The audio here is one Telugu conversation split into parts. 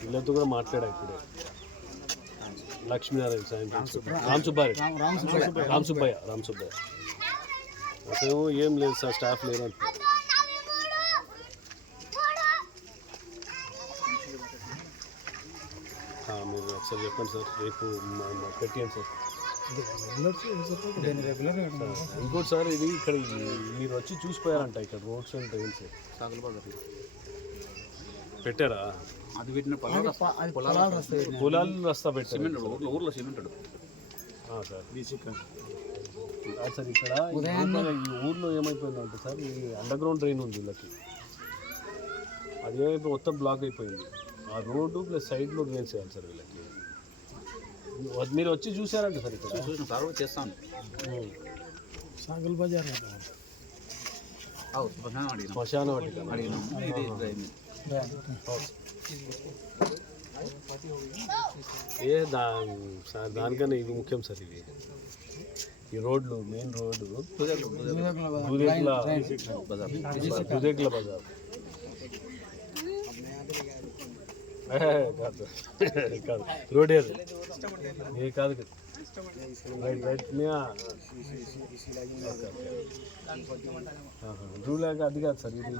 వీళ్ళతో కూడా మాట్లాడా ఇప్పుడే. లక్ష్మీనారాయణ సాయంత్రం రామ్ సుబ్బారెడ్డి రామ్ సుబ్బయ్య. రామ్ సుబ్బయ్య. అసలు ఏం లేదు సార్ స్టాఫ్ అంటున్నారు ఆ, మీరు ఒకసారి చెప్పండి సార్ రేపు పెట్టేయండి సార్. ఇంకోటి సార్ ఇది ఇక్కడ మీరు వచ్చి చూసిపోయారంట ఇక్కడ రోడ్స్ అండ్ ట్రైన్స్ పెట్టారా? అది పెట్టిన పొలాలు పొలాలు రస్తా పెట్టారు. సిమెంట్ ఊర్లో ఊర్లో సిమెంట్ ఆ, సార్. సార్ ఇక్కడ ఈ ఊర్లో ఏమైపోయిందంటే సార్ ఈ అండర్ గ్రౌండ్ డ్రైన్ ఉంది వీళ్ళకి. అది ఏమైపోయి మొత్తం బ్లాక్ అయిపోయింది. ఆ రోడ్డు ప్లస్ సైడ్లో డ్రైన్స్ చేయాలి సార్ వీళ్ళకి. మీరు వచ్చి చూసారంట సార్ ఇక్కడ? చూసిన సార్ చేస్తాను. సాగల్ బజార్ శ్మశానం వాటిక. ఏ దా సార్ దానికన్నా ఇది ముఖ్యం సార్ ఇది. ఈ రోడ్లు మెయిన్ రోడ్డు. తుదకు దుదేకుల బజార్. కాదు కాదు రోడ్ ఏది ఏ కాదు కదా. రైట్ రైట్ మియా అది కాదు సార్ ఇది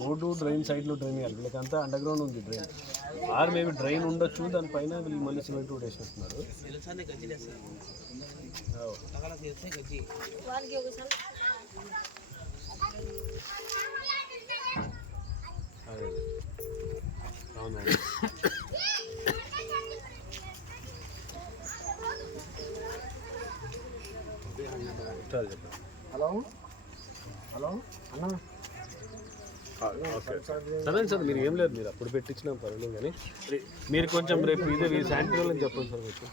రోడ్డు డ్రైన్ సైడ్లో డ్రైన్ వేయాలి వీళ్ళకంతా అండర్ గ్రౌండ్ ఉంది డ్రైన్ ఆర్ మేబీ డ్రైన్ ఉండొచ్చు దానిపైన వీళ్ళు మళ్ళీ సిమెంట్ రోడ్ వేసినట్టున్నారు అవు. హలో? హలో? అన్న? ఓకే. సరే సార్ మీరు ఏం లేదు మీరు అప్పుడు పెట్టించిన పర్వాలేదు కానీ. మీరు కొంచెం రేపు ఇదే మీ శానిటరీ అని చెప్పండి సార్ కొంచెం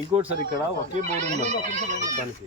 ఇంకోటి సార్ ఇక్కడ ఒకే బోర్ ఉంది. మొత్తానికి.